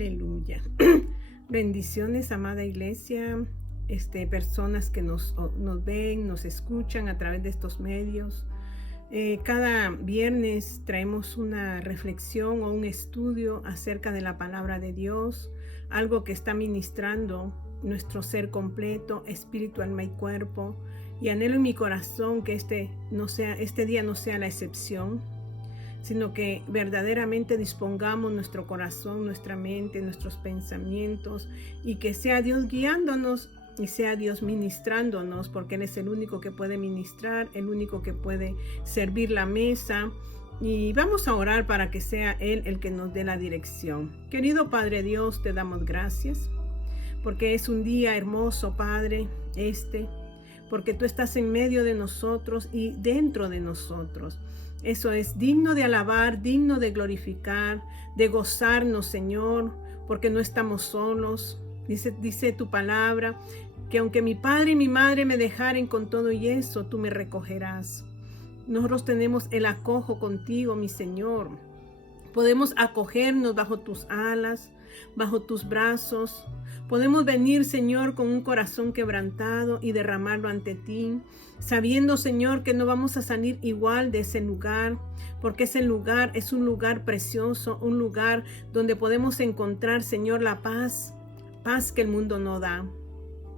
Aleluya. Bendiciones, amada iglesia, personas que nos ven, nos escuchan a través de estos medios. Cada viernes traemos una reflexión o un estudio acerca de la palabra de Dios, algo que está ministrando nuestro ser completo, espíritu, alma y cuerpo. Y anhelo en mi corazón que este día no sea la excepción, sino que verdaderamente dispongamos nuestro corazón, nuestra mente, nuestros pensamientos, y que sea Dios guiándonos y sea Dios ministrándonos, porque Él es el único que puede ministrar, el único que puede servir la mesa. Y vamos a orar para que sea Él el que nos dé la dirección. Querido Padre Dios, te damos gracias, porque es un día hermoso, Padre, porque tú estás en medio de nosotros y dentro de nosotros. Eso es digno de alabar, digno de glorificar, de gozarnos, Señor, porque no estamos solos. Dice tu palabra, que aunque mi padre y mi madre me dejaren con todo y eso, tú me recogerás. Nosotros tenemos el acojo contigo, mi Señor. Podemos acogernos bajo tus alas, bajo tus brazos. Podemos venir, Señor, con un corazón quebrantado y derramarlo ante ti, sabiendo, Señor, que no vamos a salir igual de ese lugar, porque ese lugar es un lugar precioso, un lugar donde podemos encontrar, Señor, la paz que el mundo no da.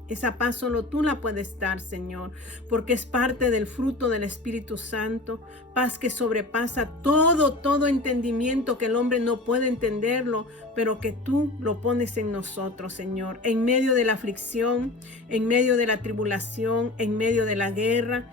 Esa paz solo tú la puedes dar, Señor, porque es parte del fruto del Espíritu Santo, paz que sobrepasa todo entendimiento, que el hombre no puede entenderlo, pero que tú lo pones en nosotros, Señor, en medio de la aflicción, en medio de la tribulación, en medio de la guerra.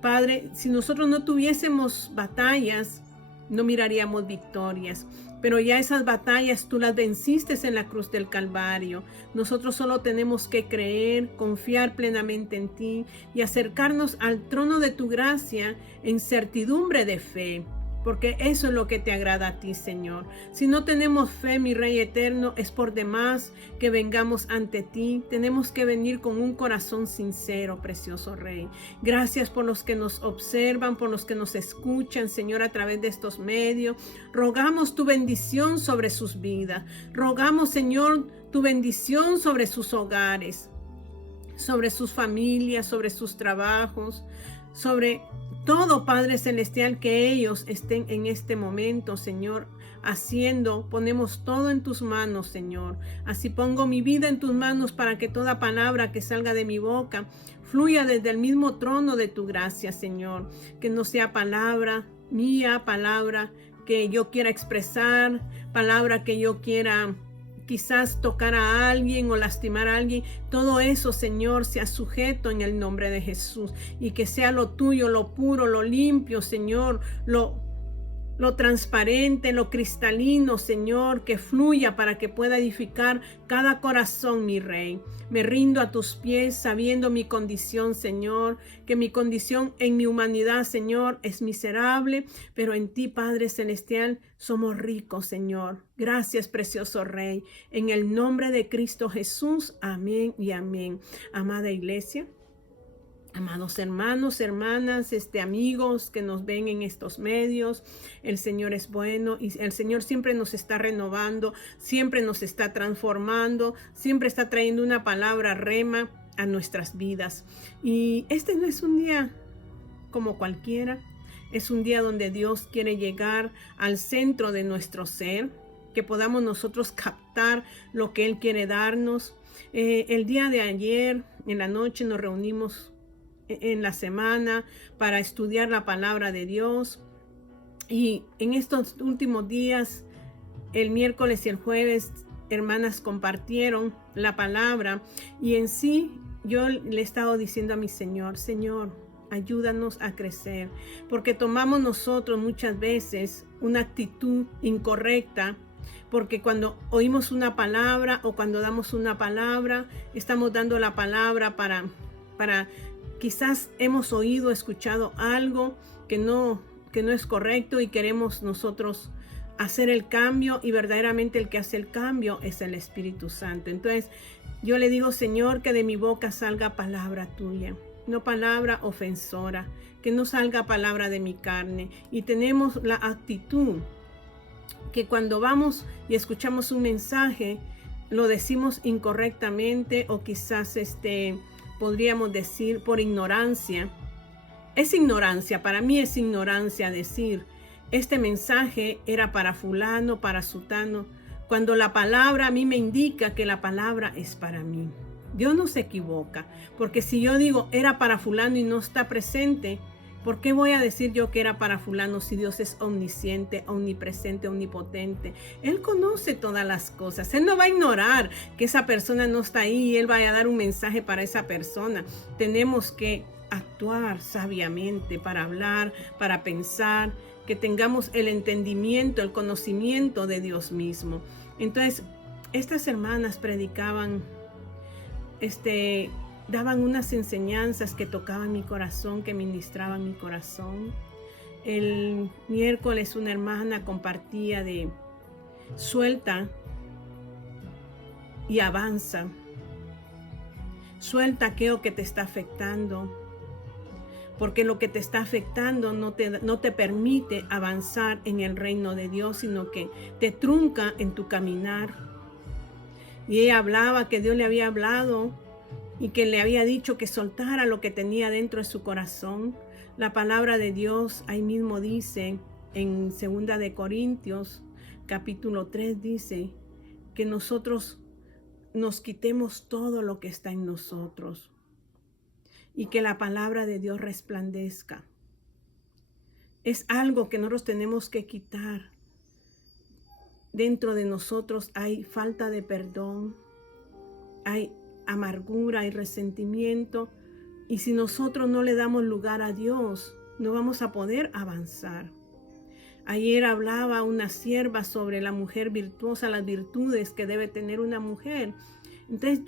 Padre, si nosotros no tuviésemos batallas, no miraríamos victorias, pero ya esas batallas tú las venciste en la cruz del Calvario. Nosotros solo tenemos que creer, confiar plenamente en ti y acercarnos al trono de tu gracia en certidumbre de fe, porque eso es lo que te agrada a ti, Señor. Si no tenemos fe, mi Rey eterno, es por demás que vengamos ante ti. Tenemos que venir con un corazón sincero, precioso Rey. Gracias por los que nos observan, por los que nos escuchan, Señor, a través de estos medios. Rogamos tu bendición sobre sus vidas. Rogamos, Señor, tu bendición sobre sus hogares, sobre sus familias, sobre sus trabajos, sobre todo, Padre Celestial, que ellos estén en este momento, Señor, ponemos todo en tus manos, Señor. Así pongo mi vida en tus manos para que toda palabra que salga de mi boca fluya desde el mismo trono de tu gracia, Señor. Que no sea palabra mía, palabra que yo quiera expresar, palabra que yo quiera quizás tocar a alguien o lastimar a alguien. Todo eso, Señor, sea sujeto en el nombre de Jesús, y que sea lo tuyo, lo puro, lo limpio, Señor, lo transparente, lo cristalino, Señor, que fluya para que pueda edificar cada corazón, mi Rey. Me rindo a tus pies sabiendo mi condición, Señor, que mi condición en mi humanidad, Señor, es miserable, pero en ti, Padre Celestial, somos ricos, Señor. Gracias, precioso Rey. En el nombre de Cristo Jesús, amén y amén. Amada iglesia, amados hermanos, hermanas, amigos que nos ven en estos medios, el Señor es bueno y el Señor siempre nos está renovando, siempre nos está transformando, siempre está trayendo una palabra rema a nuestras vidas. Y no es un día como cualquiera, es un día donde Dios quiere llegar al centro de nuestro ser, que podamos nosotros captar lo que Él quiere darnos. El día de ayer, en la noche, nos reunimos en la semana para estudiar la palabra de Dios, y en estos últimos días, el miércoles y el jueves, hermanas compartieron la palabra, y en sí yo le he estado diciendo a mi Señor, ayúdanos a crecer, porque tomamos nosotros muchas veces una actitud incorrecta, porque cuando oímos una palabra o cuando damos una palabra, estamos dando la palabra para quizás hemos escuchado algo que no es correcto, y queremos nosotros hacer el cambio, y verdaderamente el que hace el cambio es el Espíritu Santo. Entonces yo le digo, Señor, que de mi boca salga palabra tuya, no palabra ofensora, que no salga palabra de mi carne. Y tenemos la actitud que cuando vamos y escuchamos un mensaje, lo decimos incorrectamente o quizás podríamos decir por ignorancia. Es ignorancia, para mí es ignorancia decir, este mensaje era para fulano, para sutano, cuando la palabra a mí me indica que la palabra es para mí. Dios no se equivoca, porque si yo digo era para fulano y no está presente, ¿por qué voy a decir yo que era para fulano si Dios es omnisciente, omnipresente, omnipotente? Él conoce todas las cosas. Él no va a ignorar que esa persona no está ahí y Él va a dar un mensaje para esa persona. Tenemos que actuar sabiamente para hablar, para pensar, que tengamos el entendimiento, el conocimiento de Dios mismo. Entonces, estas hermanas predicaban, daban unas enseñanzas que tocaban mi corazón, que ministraban mi corazón. El miércoles una hermana compartía de suelta y avanza. Suelta aquello que te está afectando, porque lo que te está afectando no te permite avanzar en el reino de Dios, sino que te trunca en tu caminar. Y ella hablaba que Dios le había hablado y que le había dicho que soltara lo que tenía dentro de su corazón. La palabra de Dios ahí mismo dice, en 2 de Corintios, capítulo 3, dice que nosotros nos quitemos todo lo que está en nosotros y que la palabra de Dios resplandezca. Es algo que nosotros tenemos que quitar. Dentro de nosotros hay falta de perdón, hay amargura y resentimiento, y si nosotros no le damos lugar a Dios, no vamos a poder avanzar. Ayer hablaba una sierva sobre la mujer virtuosa, las virtudes que debe tener una mujer. Entonces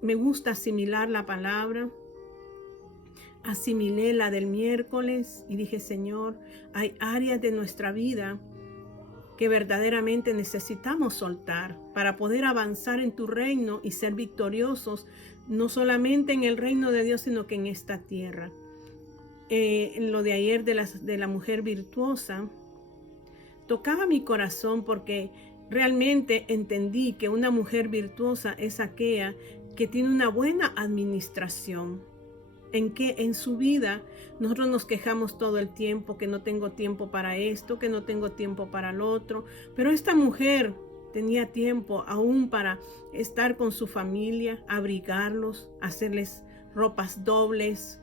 me gusta asimilar la palabra, asimilé la del miércoles y dije, Señor, hay áreas de nuestra vida que verdaderamente necesitamos soltar para poder avanzar en tu reino y ser victoriosos, no solamente en el reino de Dios, sino que en esta tierra. Lo de ayer de la mujer virtuosa tocaba mi corazón porque realmente entendí que una mujer virtuosa es aquella que tiene una buena administración. En su vida nosotros nos quejamos todo el tiempo, que no tengo tiempo para esto, que no tengo tiempo para lo otro, pero esta mujer tenía tiempo aún para estar con su familia, abrigarlos, hacerles ropas dobles.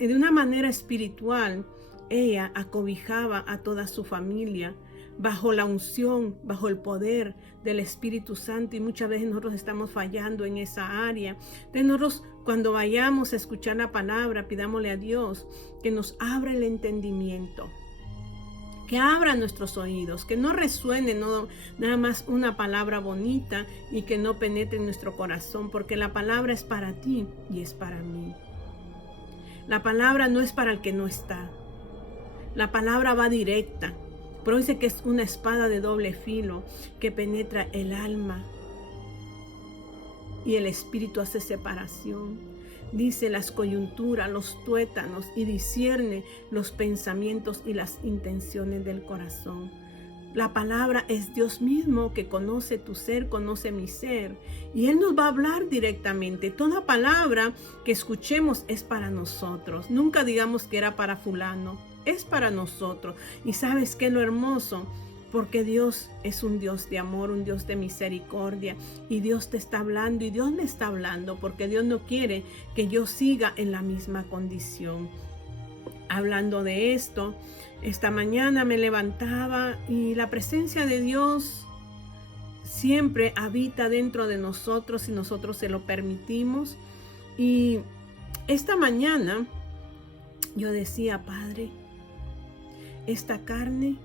De una manera espiritual, ella acobijaba a toda su familia bajo la unción, bajo el poder del Espíritu Santo, y muchas veces nosotros estamos fallando en esa área. Entonces nosotros, cuando vayamos a escuchar la palabra, pidámosle a Dios que nos abra el entendimiento, que abra nuestros oídos, que no resuene nada más una palabra bonita y que no penetre en nuestro corazón, porque la palabra es para ti y es para mí. La palabra no es para el que no está. La palabra va directa. Pero dice que es una espada de doble filo que penetra el alma y el espíritu, hace separación. Dice las coyunturas, los tuétanos, y discierne los pensamientos y las intenciones del corazón. La palabra es Dios mismo que conoce tu ser, conoce mi ser, y Él nos va a hablar directamente. Toda palabra que escuchemos es para nosotros. Nunca digamos que era para fulano, es para nosotros. Y ¿sabes qué es lo hermoso? Porque Dios es un Dios de amor, un Dios de misericordia, y Dios te está hablando y Dios me está hablando, porque Dios no quiere que yo siga en la misma condición. Hablando de esto, esta mañana me levantaba y la presencia de Dios siempre habita dentro de nosotros si nosotros se lo permitimos. Y esta mañana yo decía, Padre, esta carne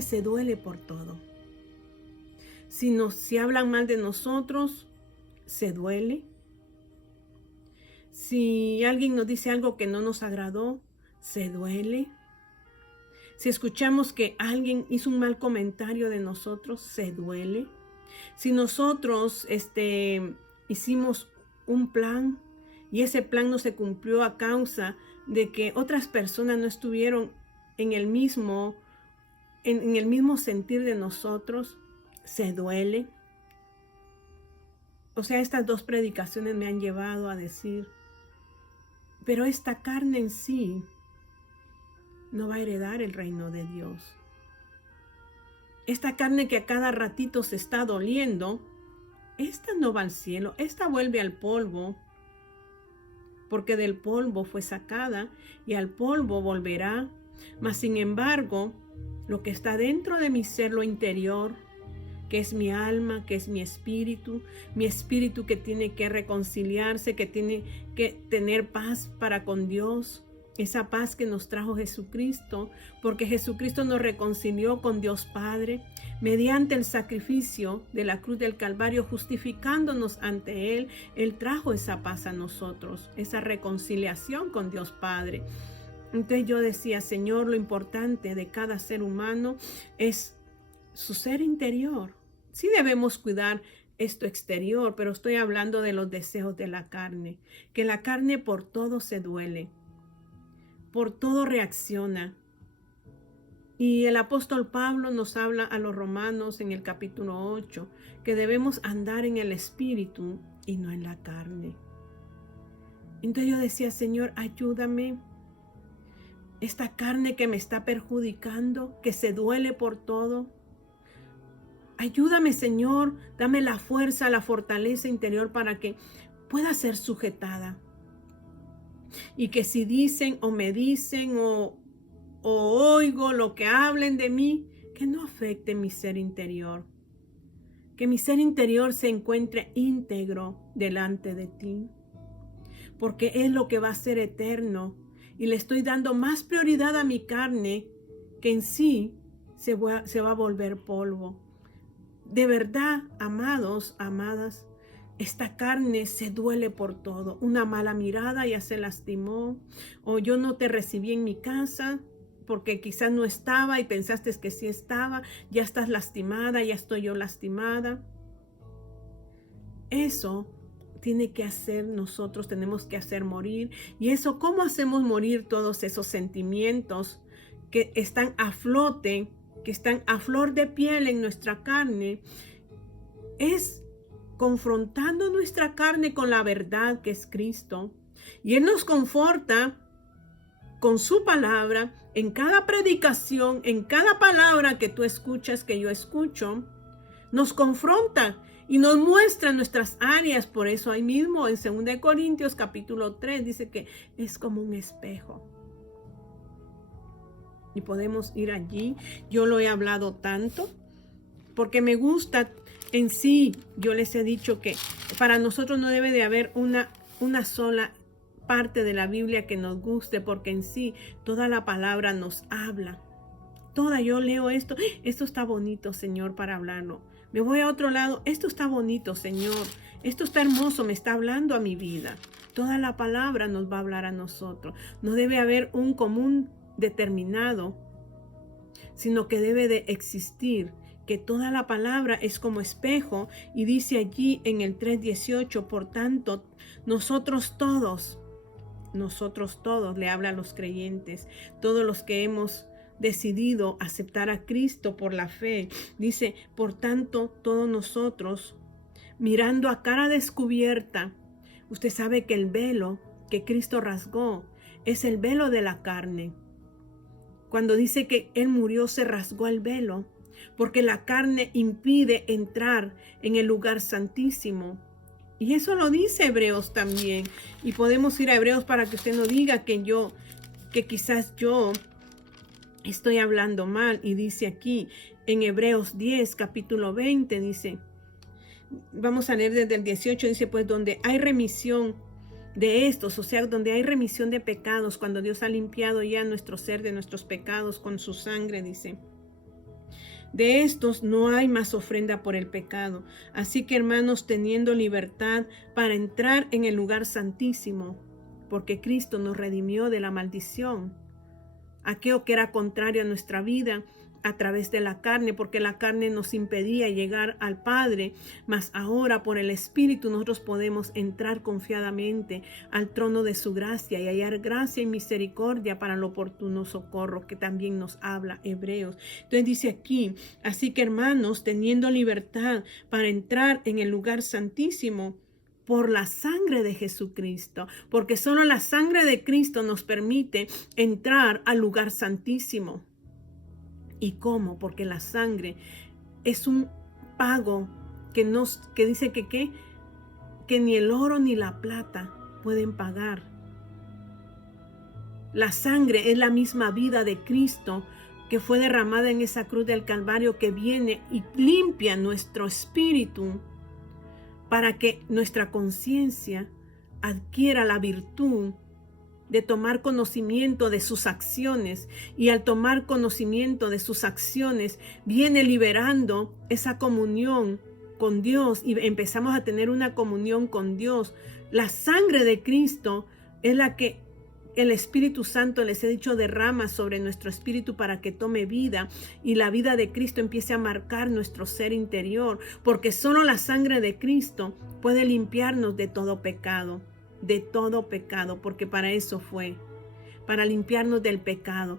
se duele por todo. Si hablan mal de nosotros, se duele. Si alguien nos dice algo que no nos agradó, se duele. Si escuchamos que alguien hizo un mal comentario de nosotros, se duele. Si nosotros hicimos un plan y ese plan no se cumplió a causa de que otras personas no estuvieron en el mismo sentir de nosotros, se duele. O sea, estas dos predicaciones me han llevado a decir, pero esta carne en sí no va a heredar el reino de Dios. Esta carne que a cada ratito se está doliendo, esta no va al cielo, esta vuelve al polvo, porque del polvo fue sacada y al polvo volverá. Mas sin embargo, lo que está dentro de mi ser, lo interior, que es mi alma, que es mi espíritu que tiene que reconciliarse, que tiene que tener paz para con Dios, esa paz que nos trajo Jesucristo, porque Jesucristo nos reconcilió con Dios Padre mediante el sacrificio de la cruz del Calvario, justificándonos ante Él. Él trajo esa paz a nosotros, esa reconciliación con Dios Padre. Entonces yo decía, Señor, lo importante de cada ser humano es su ser interior. Sí debemos cuidar esto exterior, pero estoy hablando de los deseos de la carne, que la carne por todo se duele, por todo reacciona. Y el apóstol Pablo nos habla a los romanos en el capítulo 8, que debemos andar en el espíritu y no en la carne. Entonces yo decía, Señor, ayúdame. Esta carne que me está perjudicando, que se duele por todo. Ayúdame, Señor, dame la fuerza, la fortaleza interior para que pueda ser sujetada. Y que si dicen o me dicen o oigo lo que hablen de mí, que no afecte mi ser interior. Que mi ser interior se encuentre íntegro delante de ti. Porque es lo que va a ser eterno. Y le estoy dando más prioridad a mi carne, que en sí se va a volver polvo. De verdad, amados, amadas, esta carne se duele por todo. Una mala mirada ya se lastimó, o yo no te recibí en mi casa porque quizás no estaba y pensaste que sí estaba, ya estás lastimada, ya estoy yo lastimada. Eso tiene que hacer nosotros, tenemos que hacer morir. Y eso, ¿cómo hacemos morir todos esos sentimientos que están a flote, que están a flor de piel en nuestra carne? Es confrontando nuestra carne con la verdad que es Cristo. Y Él nos conforta con su palabra en cada predicación, en cada palabra que tú escuchas, que yo escucho. Nos confronta y nos muestra nuestras áreas. Por eso ahí mismo en 2 Corintios capítulo 3 dice que es como un espejo. Y podemos ir allí. Yo lo he hablado tanto porque me gusta en sí. Yo les he dicho que para nosotros no debe de haber una sola parte de la Biblia que nos guste, porque en sí toda la palabra nos habla. Toda, yo leo esto está bonito, Señor, para hablarlo. Me voy a otro lado, esto está bonito, Señor. Esto está hermoso, me está hablando a mi vida. Toda la palabra nos va a hablar a nosotros. No debe haber un común determinado, sino que debe de existir, que toda la palabra es como espejo. Y dice allí en el 3:18, por tanto, nosotros todos, le habla a los creyentes, todos los que hemos decidido aceptar a Cristo por la fe. Dice, por tanto, todos nosotros, mirando a cara descubierta. Usted sabe que el velo que Cristo rasgó es el velo de la carne. Cuando dice que Él murió, se rasgó el velo, porque la carne impide entrar en el lugar santísimo. Y eso lo dice Hebreos también. Y podemos ir a Hebreos para que usted no diga que quizás yo estoy hablando mal. Y dice aquí en Hebreos 10, capítulo 20, dice, vamos a leer desde el 18, dice, pues donde hay remisión de estos, o sea, donde hay remisión de pecados, cuando Dios ha limpiado ya nuestro ser de nuestros pecados con su sangre, dice, de estos no hay más ofrenda por el pecado. Así que, hermanos, teniendo libertad para entrar en el lugar santísimo, porque Cristo nos redimió de la maldición, aquello que era contrario a nuestra vida, a través de la carne, porque la carne nos impedía llegar al Padre, mas ahora por el Espíritu nosotros podemos entrar confiadamente al trono de su gracia y hallar gracia y misericordia para el oportuno socorro, que también nos habla Hebreos. Entonces dice aquí, así que hermanos, teniendo libertad para entrar en el lugar santísimo, por la sangre de Jesucristo, porque solo la sangre de Cristo nos permite entrar al lugar santísimo. ¿Y cómo? Porque la sangre es un pago que dice que ni el oro ni la plata pueden pagar. La sangre es la misma vida de Cristo que fue derramada en esa cruz del Calvario, que viene y limpia nuestro espíritu para que nuestra conciencia adquiera la virtud de tomar conocimiento de sus acciones, y al tomar conocimiento de sus acciones viene liberando esa comunión con Dios y empezamos a tener una comunión con Dios. La sangre de Cristo es la que el Espíritu Santo, les he dicho, derrama sobre nuestro espíritu para que tome vida, y la vida de Cristo empiece a marcar nuestro ser interior, porque solo la sangre de Cristo puede limpiarnos de todo pecado, porque para eso fue, para limpiarnos del pecado.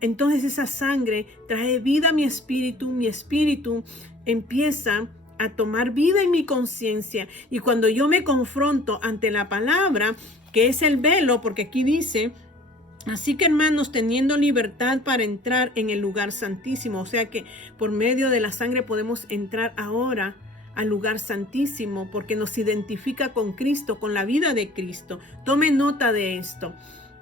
Entonces esa sangre trae vida a mi espíritu empieza a tomar vida en mi conciencia, y cuando yo me confronto ante la palabra, que es el velo, porque aquí dice, así que hermanos, teniendo libertad para entrar en el lugar santísimo, o sea que por medio de la sangre podemos entrar ahora al lugar santísimo, porque nos identifica con Cristo, con la vida de Cristo. Tome nota de esto.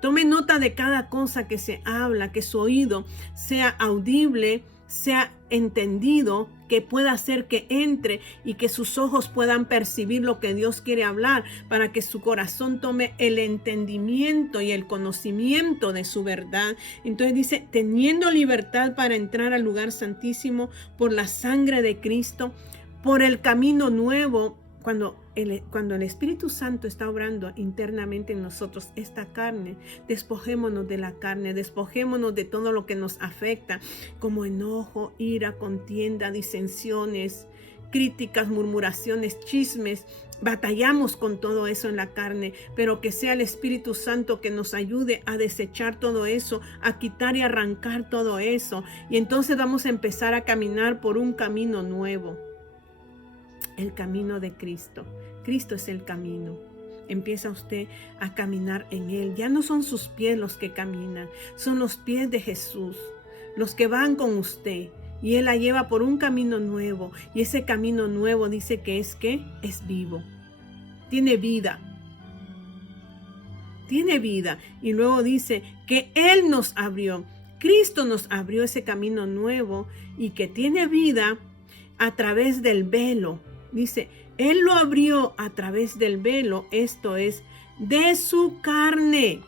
Tome nota de cada cosa que se habla, que su oído sea audible, sea entendido, que pueda hacer que entre, y que sus ojos puedan percibir lo que Dios quiere hablar, para que su corazón tome el entendimiento y el conocimiento de su verdad. Entonces dice, teniendo libertad para entrar al lugar santísimo por la sangre de Cristo, por el camino nuevo. Cuando el Espíritu Santo está obrando internamente en nosotros, esta carne, despojémonos de la carne, despojémonos de todo lo que nos afecta, como enojo, ira, contienda, disensiones, críticas, murmuraciones, chismes. Batallamos con todo eso en la carne, pero que sea el Espíritu Santo que nos ayude a desechar todo eso, a quitar y arrancar todo eso. Y entonces vamos a empezar a caminar por un camino nuevo. El camino de Cristo. Cristo es el camino. Empieza usted a caminar en Él. Ya no son sus pies los que caminan, son los pies de Jesús, los que van con usted. Y Él la lleva por un camino nuevo. Y ese camino nuevo dice que es vivo. Tiene vida. Tiene vida. Y luego dice que Él nos abrió. Cristo nos abrió ese camino nuevo y que tiene vida a través del velo. Dice, Él lo abrió a través del velo, esto es, de su carne.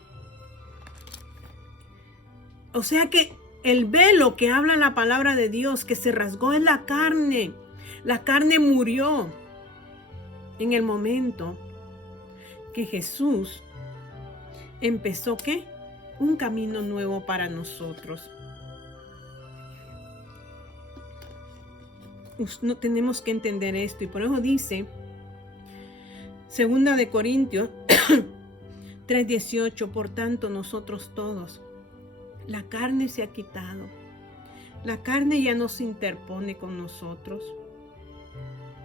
O sea que el velo que habla la palabra de Dios, que se rasgó, es la carne. La carne murió en el momento que Jesús empezó, ¿qué? Un camino nuevo para nosotros. No tenemos que entender esto, y por eso dice 2 Corintios 3:18, por tanto nosotros todos, la carne se ha quitado, la carne ya no se interpone con nosotros.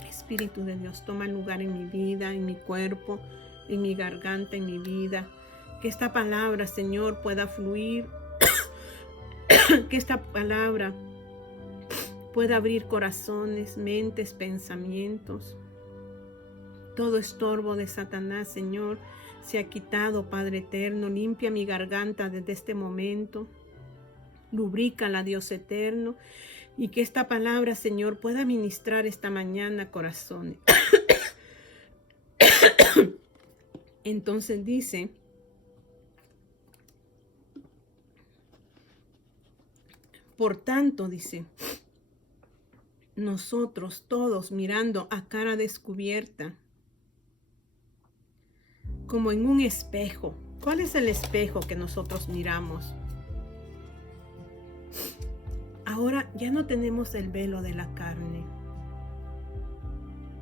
Espíritu de Dios, toma lugar en mi vida, en mi cuerpo, en mi garganta, en mi vida. Que esta palabra, Señor, pueda fluir, que esta palabra pueda abrir corazones, mentes, pensamientos. Todo estorbo de Satanás, Señor, se ha quitado, Padre eterno. Limpia mi garganta desde este momento. Lubrícala, Dios eterno. Y que esta palabra, Señor, pueda ministrar esta mañana corazones. Entonces dice, por tanto, dice, nosotros todos mirando a cara descubierta, como en un espejo. ¿Cuál es el espejo que nosotros miramos? ahora ya no tenemos el velo de la carne,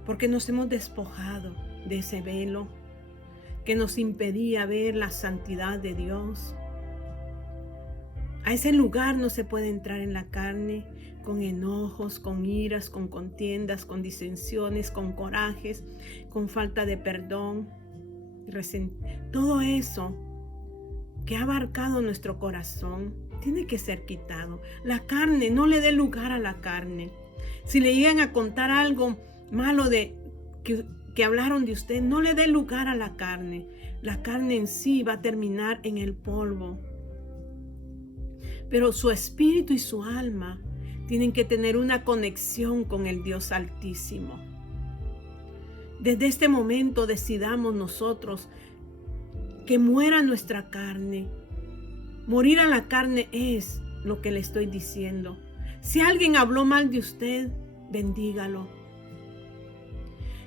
porque nos hemos despojado de ese velo que nos impedía ver la santidad de Dios. A ese lugar no se puede entrar en la carne con enojos, con iras, con contiendas, con disensiones, con corajes, con falta de perdón. Todo eso que ha abarcado nuestro corazón tiene que ser quitado. La carne, no le dé lugar a la carne. Si le llegan a contar algo malo que hablaron de usted, no le dé lugar a la carne. La carne en sí va a terminar en el polvo. Pero su espíritu y su alma tienen que tener una conexión con el Dios Altísimo. Desde este momento decidamos nosotros que muera nuestra carne. Morir a la carne es lo que le estoy diciendo. Si alguien habló mal de usted, bendígalo.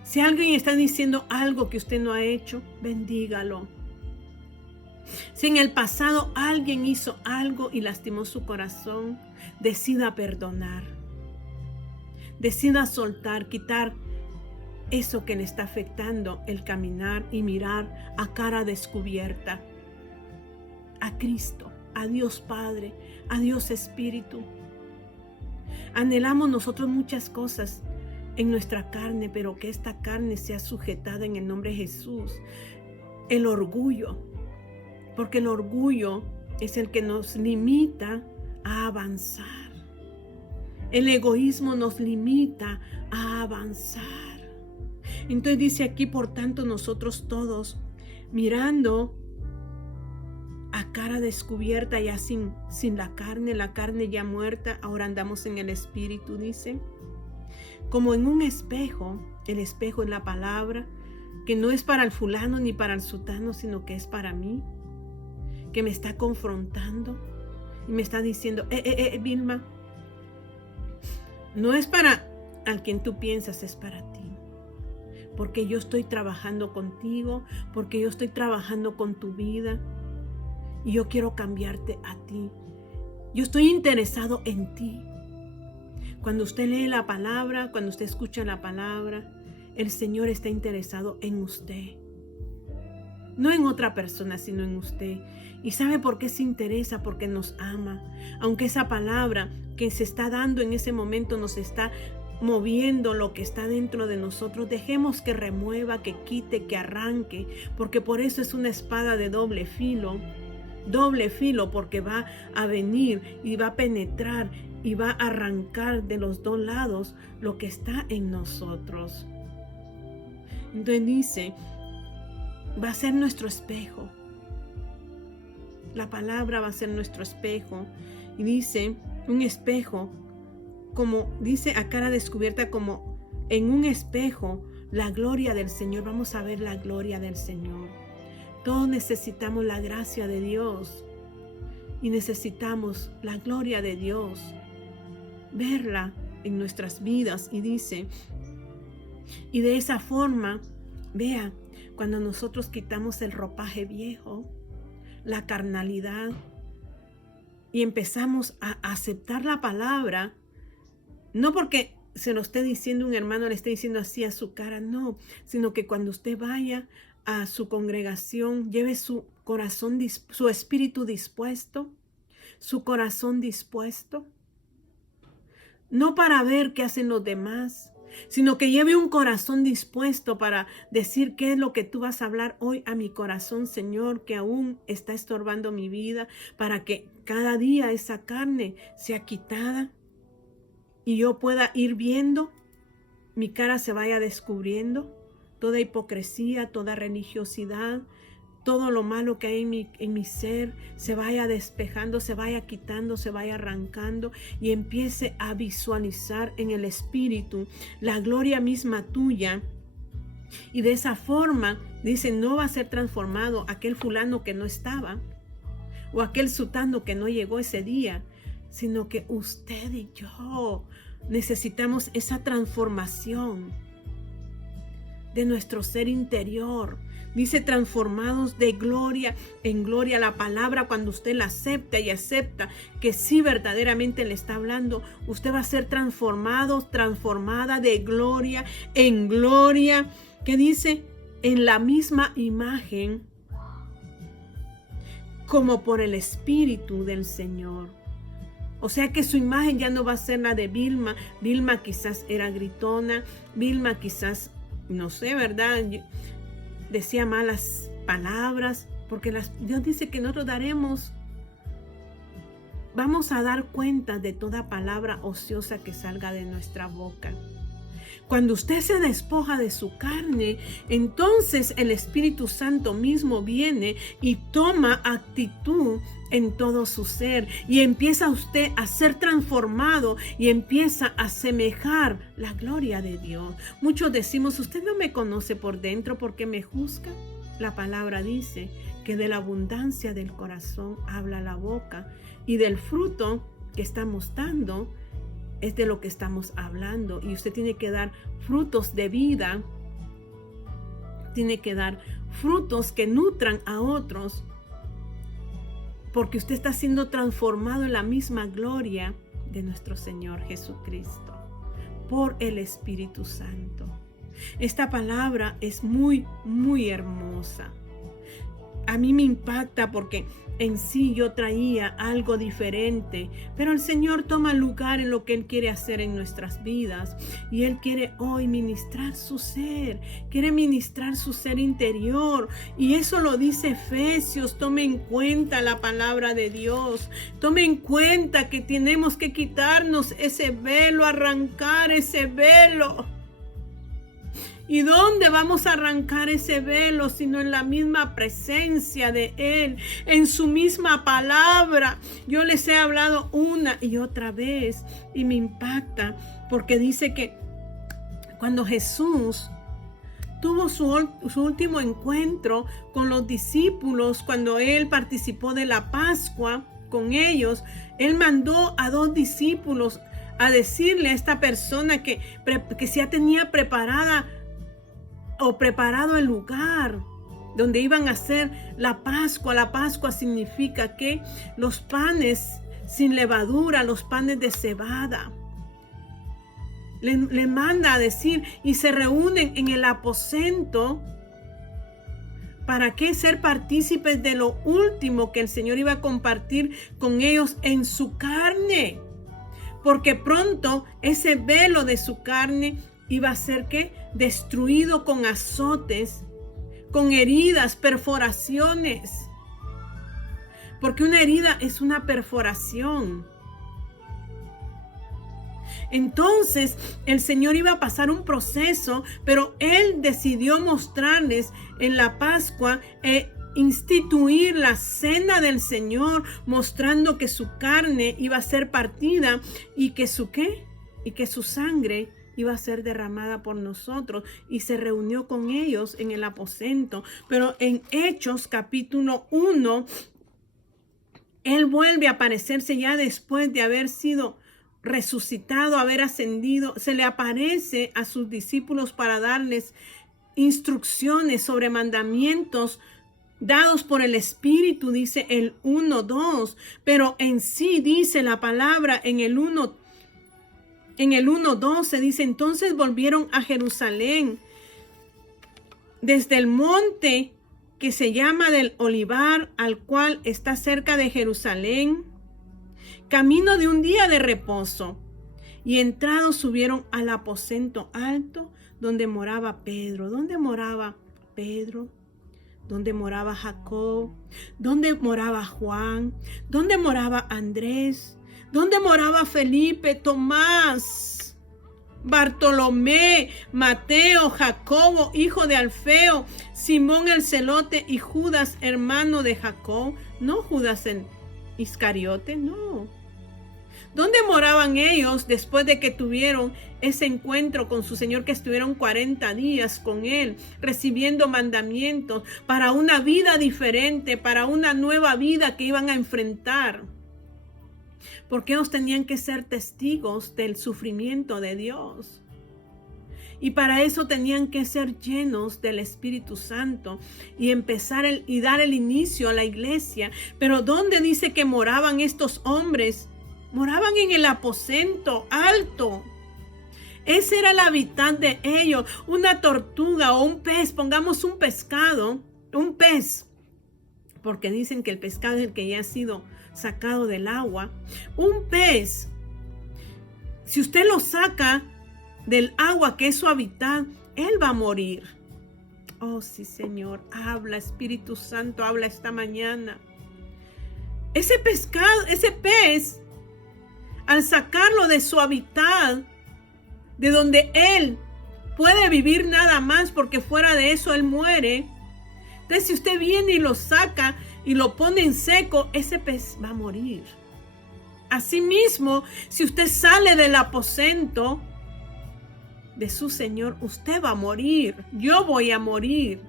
Si alguien está diciendo algo que usted no ha hecho, bendígalo. Si en el pasado alguien hizo algo y lastimó su corazón, decida perdonar. Decida soltar, quitar eso que le está afectando el caminar y mirar a cara descubierta a Cristo, a Dios Padre, a Dios Espíritu. Anhelamos nosotros muchas cosas en nuestra carne, pero que esta carne sea sujetada en el nombre de Jesús. El orgullo, porque el orgullo es el que nos limita a avanzar. El egoísmo nos limita a avanzar. Entonces dice aquí, por tanto, nosotros todos, mirando a cara descubierta, ya sin la carne ya muerta, ahora andamos en el Espíritu, dice. Como en un espejo, el espejo es la palabra, que no es para el fulano ni para el sutano, sino que es para mí, que me está confrontando y me está diciendo, Vilma, no es para al quien tú piensas, es para ti. Porque yo estoy trabajando contigo, porque yo estoy trabajando con tu vida y yo quiero cambiarte a ti. Yo estoy interesado en ti. Cuando usted lee la palabra, cuando usted escucha la palabra, el Señor está interesado en usted. No en otra persona, sino en usted. ¿Y sabe por qué se interesa? Porque nos ama. Aunque esa palabra que se está dando en ese momento nos está moviendo lo que está dentro de nosotros, dejemos que remueva, que quite, que arranque, porque por eso es una espada de doble filo, porque va a venir y va a penetrar y va a arrancar de los dos lados lo que está en nosotros. Entonces dice, va a ser nuestro espejo. La palabra va a ser nuestro espejo. Y dice, un espejo, como dice a cara descubierta, como en un espejo, la gloria del Señor. Vamos a ver la gloria del Señor. Todos necesitamos la gracia de Dios y necesitamos la gloria de Dios, verla en nuestras vidas. Y dice, y de esa forma, vea, cuando nosotros quitamos el ropaje viejo, la carnalidad, y empezamos a aceptar la palabra, no porque se lo esté diciendo un hermano, le esté diciendo así a su cara, no, sino que cuando usted vaya a su congregación, lleve su corazón, su espíritu dispuesto, su corazón dispuesto, no para ver qué hacen los demás, sino que lleve un corazón dispuesto para decir qué es lo que tú vas a hablar hoy a mi corazón, Señor, que aún está estorbando mi vida, para que cada día esa carne sea quitada y yo pueda ir viendo, mi cara se vaya descubriendo, toda hipocresía, toda religiosidad, todo lo malo que hay en mi ser se vaya despejando, se vaya quitando, se vaya arrancando y empiece a visualizar en el Espíritu la gloria misma tuya. Y de esa forma, dice, no va a ser transformado aquel fulano que no estaba o aquel sutano que no llegó ese día, sino que usted y yo necesitamos esa transformación de nuestro ser interior, Dice transformados de gloria en gloria. La palabra, cuando usted la acepta y acepta que sí verdaderamente le está hablando, usted va a ser transformado, transformada de gloria en gloria. ¿Qué dice? En la misma imagen como por el Espíritu del Señor. O sea que su imagen ya no va a ser la de Vilma. Vilma quizás era gritona. Vilma quizás, no sé, ¿verdad? Decía malas palabras. Porque Dios dice que nosotros vamos a dar cuenta de toda palabra ociosa que salga de nuestra boca. Cuando usted se despoja de su carne, entonces el Espíritu Santo mismo viene y toma actitud en todo su ser y empieza usted a ser transformado y empieza a asemejar la gloria de Dios. Muchos decimos, usted no me conoce por dentro porque me juzga. La palabra dice que de la abundancia del corazón habla la boca y del fruto que estamos dando es de lo que estamos hablando. Y usted tiene que dar frutos de vida, tiene que dar frutos que nutran a otros, porque usted está siendo transformado en la misma gloria de nuestro Señor Jesucristo por el Espíritu Santo. Esta palabra es muy, muy hermosa. A mí me impacta porque en sí yo traía algo diferente, pero el Señor toma lugar en lo que Él quiere hacer en nuestras vidas y Él quiere hoy ministrar su ser, quiere ministrar su ser interior, y eso lo dice Efesios. Tome en cuenta la palabra de Dios, tome en cuenta que tenemos que quitarnos ese velo, arrancar ese velo. ¿Y dónde vamos a arrancar ese velo sino en la misma presencia de Él, en su misma palabra? Yo les he hablado una y otra vez y me impacta porque dice que cuando Jesús tuvo su último encuentro con los discípulos, cuando Él participó de la Pascua con ellos, Él mandó a 2 discípulos a decirle a esta persona que ya tenía preparado el lugar donde iban a hacer la Pascua. La Pascua significa que los panes sin levadura, los panes de cebada. Le manda a decir, y se reúnen en el aposento. ¿Para qué? Ser partícipes de lo último que el Señor iba a compartir con ellos en su carne. Porque pronto ese velo de su carne iba a ser ¿qué? Destruido con azotes, con heridas, perforaciones. Porque una herida es una perforación. Entonces el Señor iba a pasar un proceso, pero Él decidió mostrarles en la Pascua instituir la cena del Señor, mostrando que su carne iba a ser partida y que su ¿qué? Y que su sangre iba a ser derramada por nosotros, y se reunió con ellos en el aposento. Pero en Hechos capítulo 1, Él vuelve a aparecerse ya después de haber sido resucitado, haber ascendido. Se le aparece a sus discípulos para darles instrucciones sobre mandamientos dados por el Espíritu, dice el 1:2, pero en sí dice la palabra en el 1:12, dice: entonces volvieron a Jerusalén desde el monte que se llama del Olivar, al cual está cerca de Jerusalén, camino de un día de reposo, y entrados subieron al aposento alto donde moraba Pedro. ¿Dónde moraba Pedro? ¿Dónde moraba Jacob? ¿Dónde moraba Juan? ¿Dónde moraba Andrés? ¿Dónde moraba Felipe, Tomás, Bartolomé, Mateo, Jacobo, hijo de Alfeo, Simón el celote y Judas, hermano de Jacob? No Judas en Iscariote, no. ¿Dónde moraban ellos después de que tuvieron ese encuentro con su Señor, que estuvieron 40 días con Él, recibiendo mandamientos para una vida diferente, para una nueva vida que iban a enfrentar? Porque ellos tenían que ser testigos del sufrimiento de Dios. Y para eso tenían que ser llenos del Espíritu Santo y empezar y dar el inicio a la iglesia. Pero ¿dónde dice que moraban estos hombres? Moraban en el aposento alto. Ese era el hábitat de ellos. Una tortuga o un pez, pongamos un pescado, un pez, porque dicen que el pescado es el que ya ha sido sacado del agua. Un pez, si usted lo saca del agua que es su hábitat, él va a morir. Oh, sí, Señor, habla, Espíritu Santo, habla esta mañana. Ese pescado, ese pez, al sacarlo de su hábitat, de donde él puede vivir nada más, porque fuera de eso él muere. Entonces, si usted viene y lo saca y lo pone en seco, ese pez va a morir. Asimismo, si usted sale del aposento de su Señor, usted va a morir. Yo voy a morir.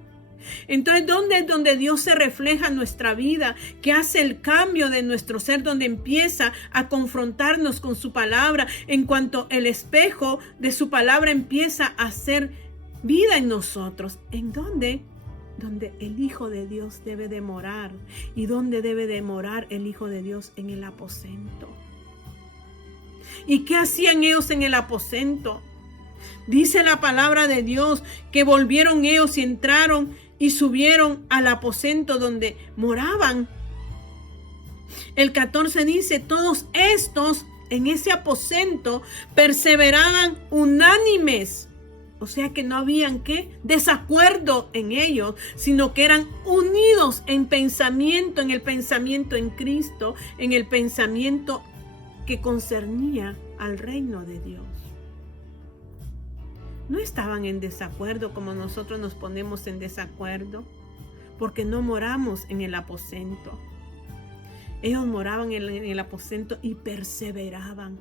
Entonces, ¿dónde es donde Dios se refleja en nuestra vida? Que hace el cambio de nuestro ser, donde empieza a confrontarnos con su palabra, en cuanto el espejo de su palabra empieza a hacer vida en nosotros. ¿En dónde? Donde el Hijo de Dios debe de morar. ¿Y dónde debe de morar el Hijo de Dios? En el aposento. ¿Y qué hacían ellos en el aposento? Dice la palabra de Dios que volvieron ellos y entraron y subieron al aposento donde moraban. El 14 dice, todos estos en ese aposento perseveraban unánimes. O sea que no habían desacuerdo en ellos, sino que eran unidos en pensamiento, en el pensamiento en Cristo, en el pensamiento que concernía al reino de Dios. No estaban en desacuerdo como nosotros nos ponemos en desacuerdo, porque no moramos en el aposento. Ellos moraban en el aposento y perseveraban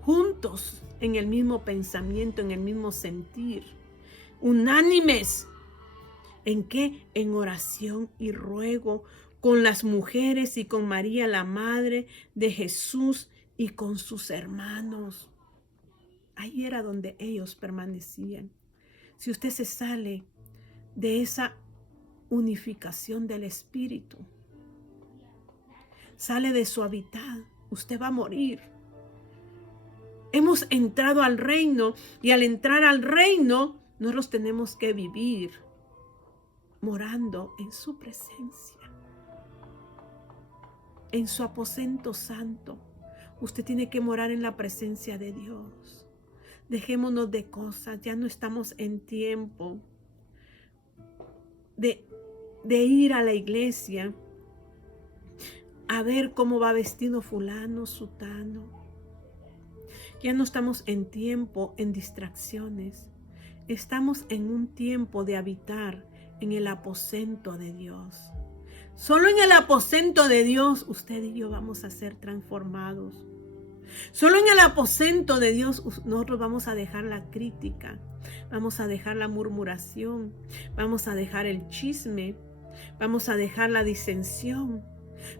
juntos en el mismo pensamiento, en el mismo sentir, unánimes. ¿En qué? En oración y ruego con las mujeres y con María, la madre de Jesús, y con sus hermanos. Ahí era donde ellos permanecían. Si usted se sale de esa unificación del Espíritu, sale de su hábitat, usted va a morir. Hemos entrado al reino y al entrar al reino, nosotros tenemos que vivir morando en su presencia, en su aposento santo. Usted tiene que morar en la presencia de Dios. Dejémonos de cosas, ya no estamos en tiempo de ir a la iglesia a ver cómo va vestido fulano, sutano. Ya no estamos en tiempo en distracciones. Estamos en un tiempo de habitar en el aposento de Dios. Solo en el aposento de Dios usted y yo vamos a ser transformados. Solo en el aposento de Dios nosotros vamos a dejar la crítica, vamos a dejar la murmuración, vamos a dejar el chisme, vamos a dejar la disensión,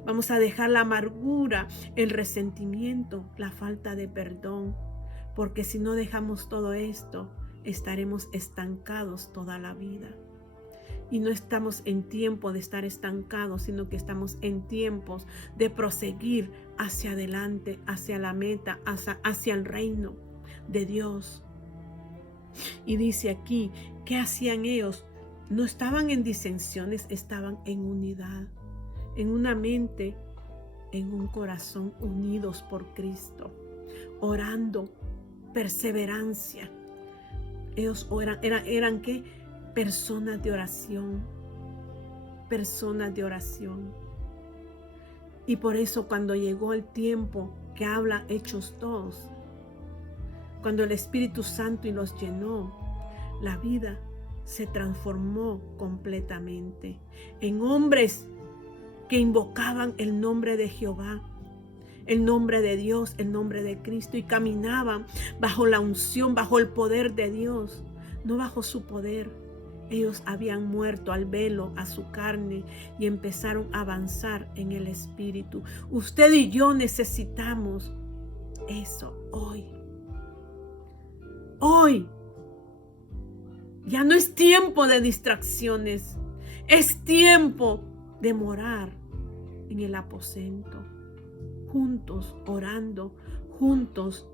vamos a dejar la amargura, el resentimiento, la falta de perdón, porque si no dejamos todo esto, estaremos estancados toda la vida. Y no estamos en tiempo de estar estancados, sino que estamos en tiempos de proseguir hacia adelante, hacia la meta, hacia el reino de Dios. Y dice aquí, ¿qué hacían ellos? No estaban en disensiones, estaban en unidad, en una mente, en un corazón unidos por Cristo, orando, perseverancia. Ellos eran ¿qué? Personas de oración, personas de oración. Y por eso cuando llegó el tiempo que habla Hechos 2, cuando el Espíritu Santo y los llenó, la vida se transformó completamente en hombres que invocaban el nombre de Jehová, el nombre de Dios, el nombre de Cristo, y caminaban bajo la unción, bajo el poder de Dios, no bajo su poder. Ellos habían muerto al velo, a su carne, y empezaron a avanzar en el Espíritu. Usted y yo necesitamos eso hoy. Hoy Ya no es tiempo de distracciones. Es tiempo de morar en el aposento, juntos orando, juntos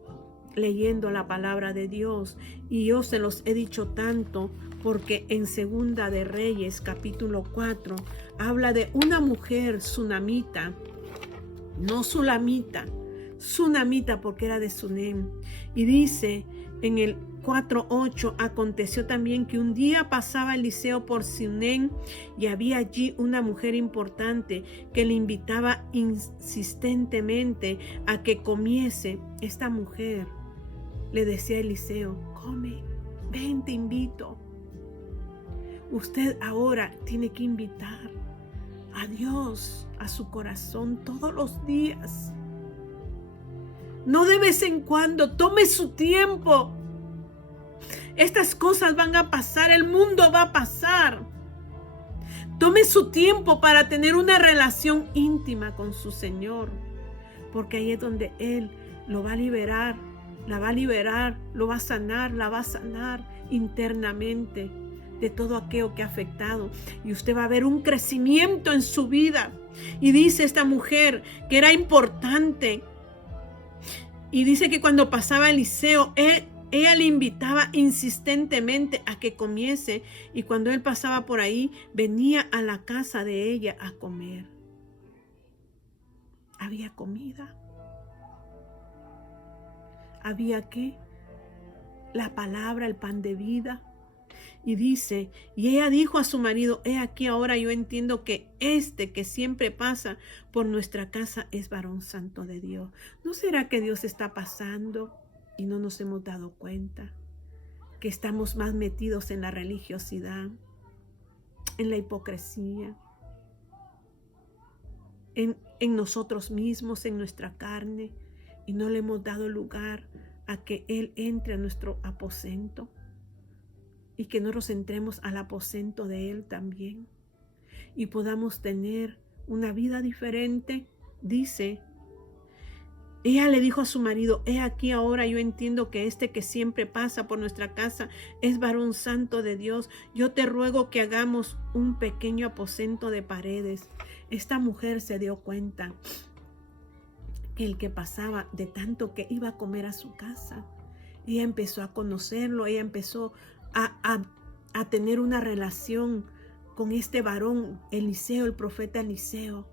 leyendo la palabra de Dios. Y yo se los he dicho tanto porque en Segunda de Reyes capítulo 4 habla de una mujer sunamita, no sulamita, sunamita porque era de Sunem. Y dice en el 4:8, aconteció también que un día pasaba Eliseo por Sunem y había allí una mujer importante que le invitaba insistentemente a que comiese. Esta mujer le decía a Eliseo: come, ven, te invito. Usted ahora tiene que invitar a Dios a su corazón todos los días. No de vez en cuando, tome su tiempo. Estas cosas van a pasar, el mundo va a pasar. Tome su tiempo para tener una relación íntima con su Señor, porque ahí es donde Él lo va a liberar, la va a liberar, lo va a sanar, la va a sanar internamente de todo aquello que ha afectado. Y usted va a ver un crecimiento en su vida. Y dice esta mujer que era importante. Y dice que cuando pasaba Eliseo, ella le invitaba insistentemente a que comiese, y cuando él pasaba por ahí, venía a la casa de ella a comer. Había comida. Había ¿qué? La palabra, el pan de vida. Y dice, y ella dijo a su marido: he aquí ahora yo entiendo que este que siempre pasa por nuestra casa es varón santo de Dios. ¿No será que Dios está pasando y no nos hemos dado cuenta? Que estamos más metidos en la religiosidad, en la hipocresía, en nosotros mismos, en nuestra carne, y no le hemos dado lugar a que Él entre a nuestro aposento. Y que nosotros entremos al aposento de Él también. Y podamos tener una vida diferente. Dice, ella le dijo a su marido: he aquí ahora yo entiendo que este que siempre pasa por nuestra casa es varón santo de Dios. Yo te ruego que hagamos un pequeño aposento de paredes. Esta mujer se dio cuenta que el que pasaba, de tanto que iba a comer a su casa, ella empezó a conocerlo, ella empezó a tener una relación con este varón Eliseo, el profeta Eliseo.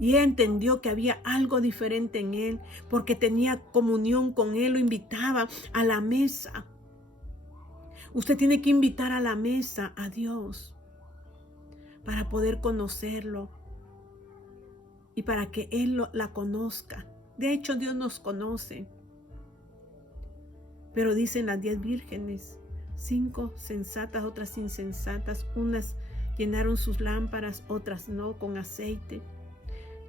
Y ella entendió que había algo diferente en él, porque tenía comunión con él, lo invitaba a la mesa. Usted tiene que invitar a la mesa a Dios para poder conocerlo y para que Él la conozca. De hecho, Dios nos conoce. Pero dicen las 10 vírgenes, 5 sensatas, otras insensatas, unas llenaron sus lámparas, otras no, con aceite.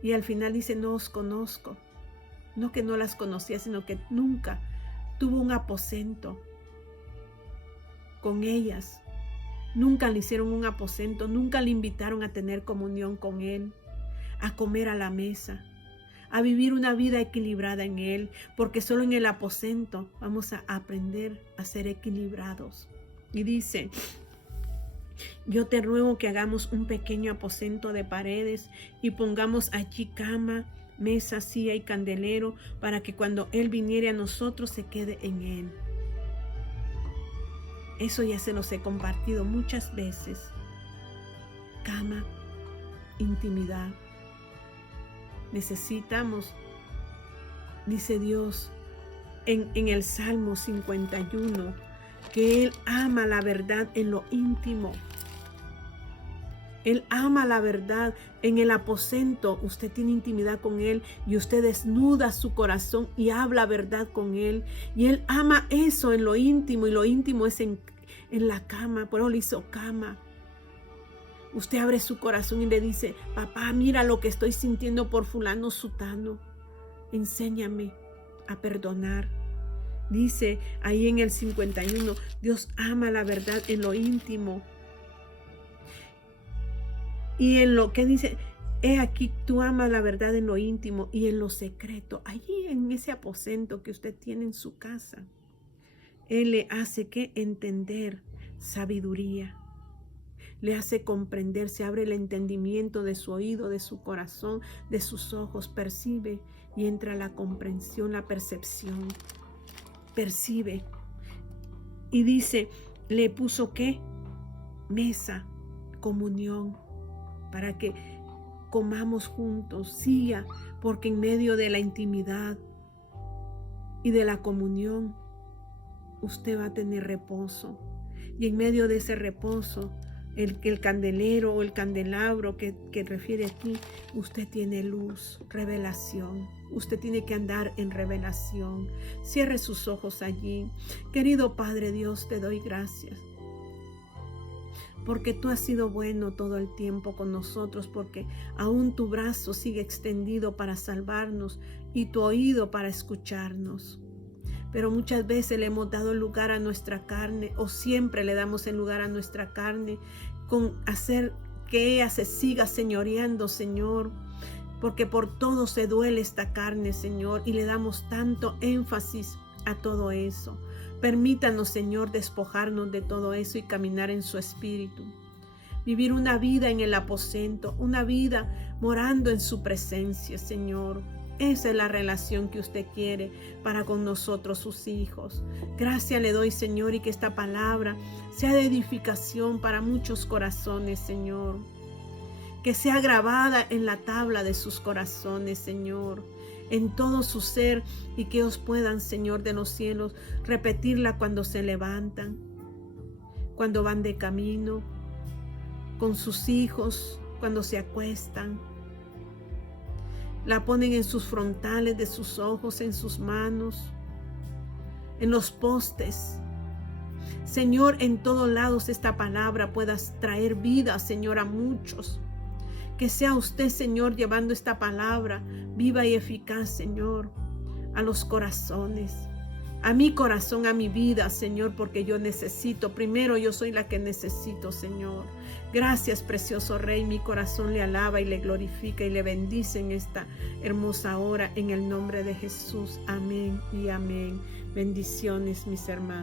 Y al final dice: no os conozco. No que no las conocía, sino que nunca tuvo un aposento con ellas. Nunca le hicieron un aposento, nunca le invitaron a tener comunión con Él, a comer a la mesa, a vivir una vida equilibrada en Él, porque solo en el aposento vamos a aprender a ser equilibrados. Y dice: yo te ruego que hagamos un pequeño aposento de paredes y pongamos allí cama, mesa, silla y candelero, para que cuando Él viniere a nosotros se quede en Él. Eso ya se los he compartido muchas veces. Cama, intimidad. Necesitamos, dice Dios en el Salmo 51, que Él ama la verdad en lo íntimo. Él ama la verdad en el aposento. Usted tiene intimidad con Él y usted desnuda su corazón y habla verdad con Él. Y Él ama eso en lo íntimo, y lo íntimo es en la cama. Por eso le hizo cama. Usted abre su corazón y le dice: papá, mira lo que estoy sintiendo por fulano sutano. Enséñame a perdonar. Dice ahí en el 51, Dios ama la verdad en lo íntimo. Y en lo que dice, he aquí, tú amas la verdad en lo íntimo y en lo secreto. Allí en ese aposento que usted tiene en su casa, Él le hace que entender sabiduría. Le hace comprender, se abre el entendimiento de su oído, de su corazón, de sus ojos, percibe y entra la comprensión, la percepción. Percibe. Y dice, le puso ¿qué? Mesa, comunión, para que comamos juntos, silla, porque en medio de la intimidad y de la comunión, usted va a tener reposo. Y en medio de ese reposo, el candelero o el candelabro que refiere aquí, usted tiene luz, revelación. Usted tiene que andar en revelación. Cierre sus ojos allí. Querido Padre Dios, te doy gracias. Porque tú has sido bueno todo el tiempo con nosotros, porque aún tu brazo sigue extendido para salvarnos y tu oído para escucharnos. Pero muchas veces le hemos dado lugar a nuestra carne, o siempre le damos el lugar a nuestra carne, con hacer que ella se siga señoreando, Señor, porque por todo se duele esta carne, Señor, y le damos tanto énfasis a todo eso. Permítanos, Señor, despojarnos de todo eso y caminar en su espíritu. Vivir una vida en el aposento, una vida morando en su presencia, Señor. Esa es la relación que usted quiere para con nosotros, sus hijos. Gracias le doy, Señor, y que esta palabra sea de edificación para muchos corazones, Señor. Que sea grabada en la tabla de sus corazones, Señor, en todo su ser, y que os puedan, Señor de los cielos, repetirla cuando se levantan, cuando van de camino, con sus hijos, cuando se acuestan. La ponen en sus frontales de sus ojos, en sus manos, en los postes. Señor, en todos lados esta palabra pueda traer vida, Señor, a muchos. Que sea usted, Señor, llevando esta palabra viva y eficaz, Señor, a los corazones, a mi corazón, a mi vida, Señor, porque yo necesito. Primero yo soy la que necesito, Señor. Gracias, precioso Rey. Mi corazón le alaba y le glorifica y le bendice en esta hermosa hora, en el nombre de Jesús. Amén y amén. Bendiciones, mis hermanos.